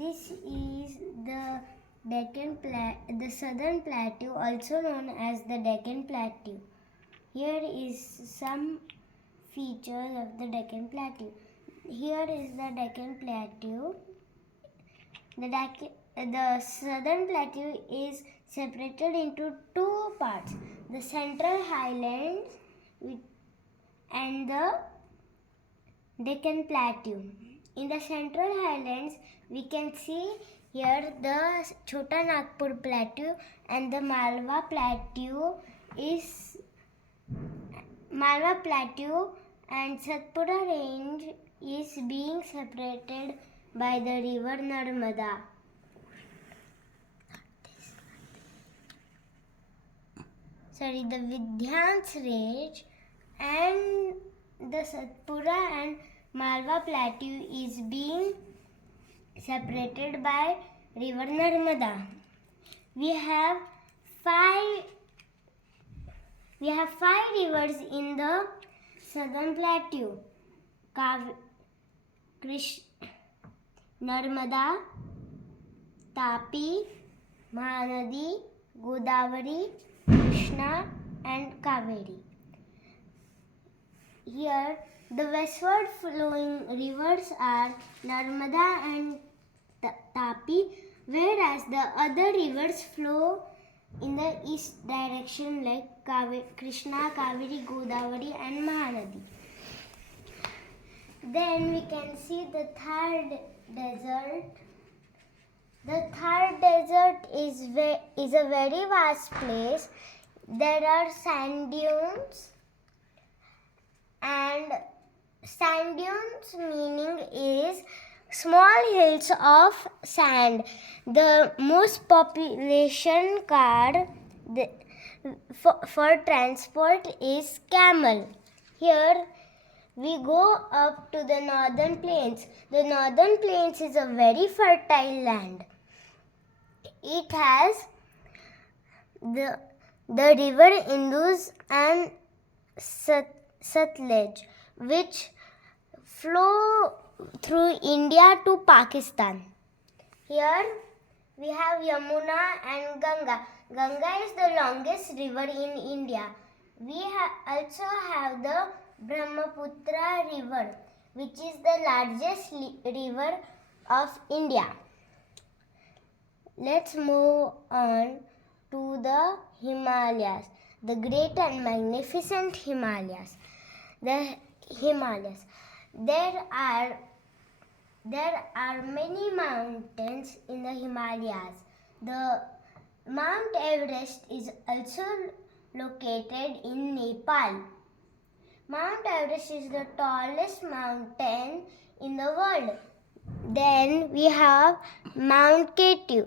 This is the the southern plateau, also known as the Deccan Plateau. Here is some features of the Deccan Plateau. Here is the Deccan Plateau. The southern plateau is separated into two parts: the Central Highlands and the Deccan Plateau. In the Central Highlands, we can see here the Chota Nagpur Plateau and the Malwa Plateau and Satpura Range is being separated by the river Narmada. The Vidhyans Range and the Satpura and Malwa Plateau is being separated by river Narmada. We have five rivers in the southern plateau: Narmada, Tapi, Mahanadi, Godavari, Krishna and Kaveri. Here, the westward flowing rivers are Narmada and Tapi, whereas the other rivers flow in the east direction like Krishna, Kaveri, Godavari and Mahanadi. Then we can see the third desert. The third desert is a very vast place. There are sand dunes, and sand dunes meaning is small hills of sand. The most population car for transport is camel. Here we go up to the northern plains. The northern plains is a very fertile land. It has the river Indus and Satluj, which flow through India to Pakistan. Here we have Yamuna and Ganga. Ganga is the longest river in India. We also have the Brahmaputra river, which is the largest river of India. Let's move on to the Himalayas, the great and magnificent Himalayas. The Himalayas. There are many mountains in the Himalayas. The Mount Everest is also located in Nepal. Mount Everest is the tallest mountain in the world. Then we have Mount K2.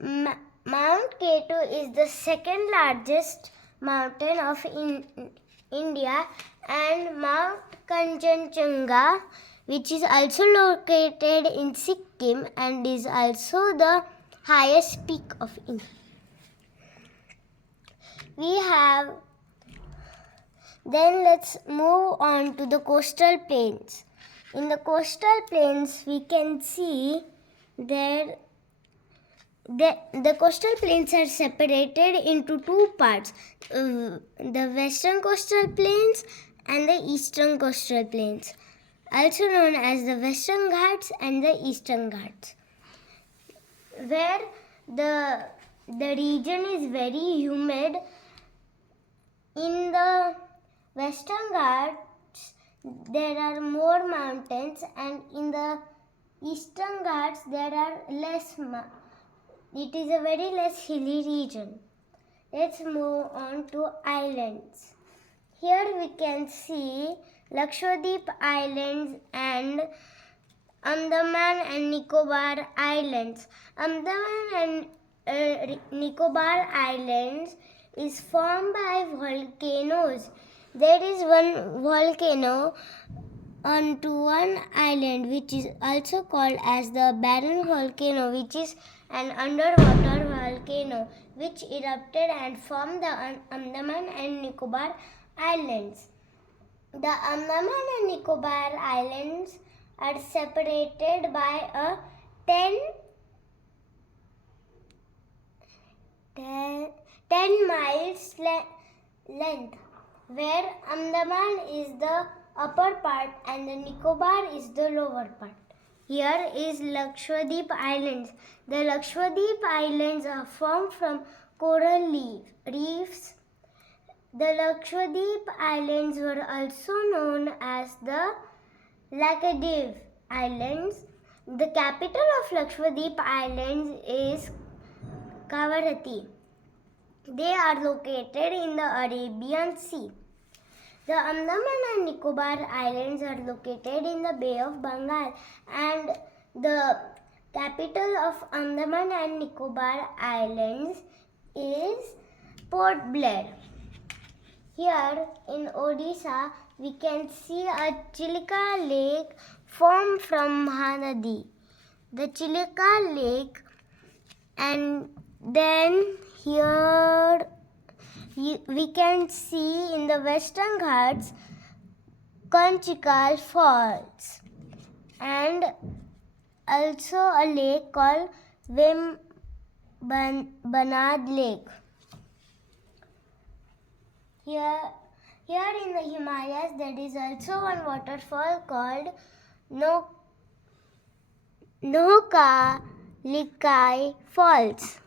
Mount K2 is the second largest mountain of India, and Mount Kanchenjunga, which is also located in Sikkim and is also the highest peak of India. Then let's move on to the coastal plains. In the coastal plains, we can see there the coastal plains are separated into two parts: the western coastal plains and the eastern coastal plains, also known as the Western Ghats and the Eastern Ghats, where the region is very humid. In the Western Ghats, there are more mountains, and in the Eastern Ghats, there are less. It is a very less hilly region. Let's move on to islands. Here we can see Lakshadweep Islands and Andaman and Nicobar Islands. Andaman and Nicobar Islands is formed by volcanoes. There is one volcano onto one island, which is also called as the Barren Volcano, which is an underwater volcano which erupted and formed the Andaman and Nicobar Islands. The Andaman and Nicobar Islands are separated by a 10 miles length, where Andaman is the upper part and the Nicobar is the lower part. Here is Lakshadweep Islands. The Lakshadweep Islands are formed from coral reefs. The Lakshadweep Islands were also known as the Lakshadweep Islands. The capital of Lakshadweep Islands is Kavaratti. They are located in the Arabian Sea. The Andaman and Nicobar Islands are located in the Bay of Bengal, and the capital of Andaman and Nicobar Islands is Port Blair. Here in Odisha, we can see a Chilika lake formed from Mahanadi. The Chilika lake, and then here we can see in the Western Ghats Conchikal Falls, and also a lake called Banad Lake. Here in the Himalayas, there is also one waterfall called Noka Likai Falls.